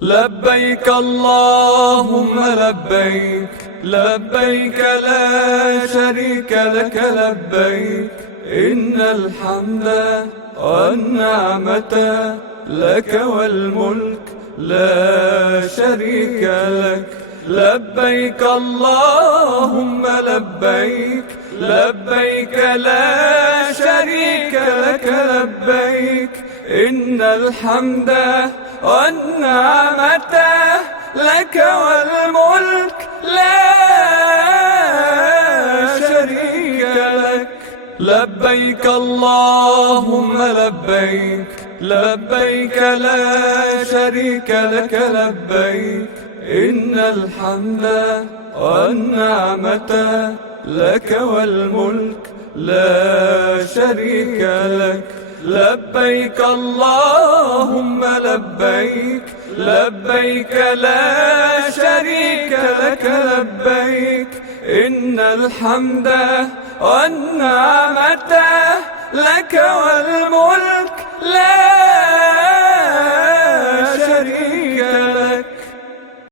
لبيك اللهم لبيك، لبيك لا شريك لك لبيك، إن الحمد والنعمة لك والملك لا شريك لك. لبيك اللهم لبيك، لبيك لا شريك لك لبيك، إن الحمد والنعمة لك والملك لا شريك لك. لبيك اللهم لبيك، لبيك لا شريك لك لبيك، إن الحمد والنعمة لك والملك لا شريك لك. لبيك اللهم لبيك، لبيك لا شريك لك لبيك، إن الحمد والنعمة لك والملك لا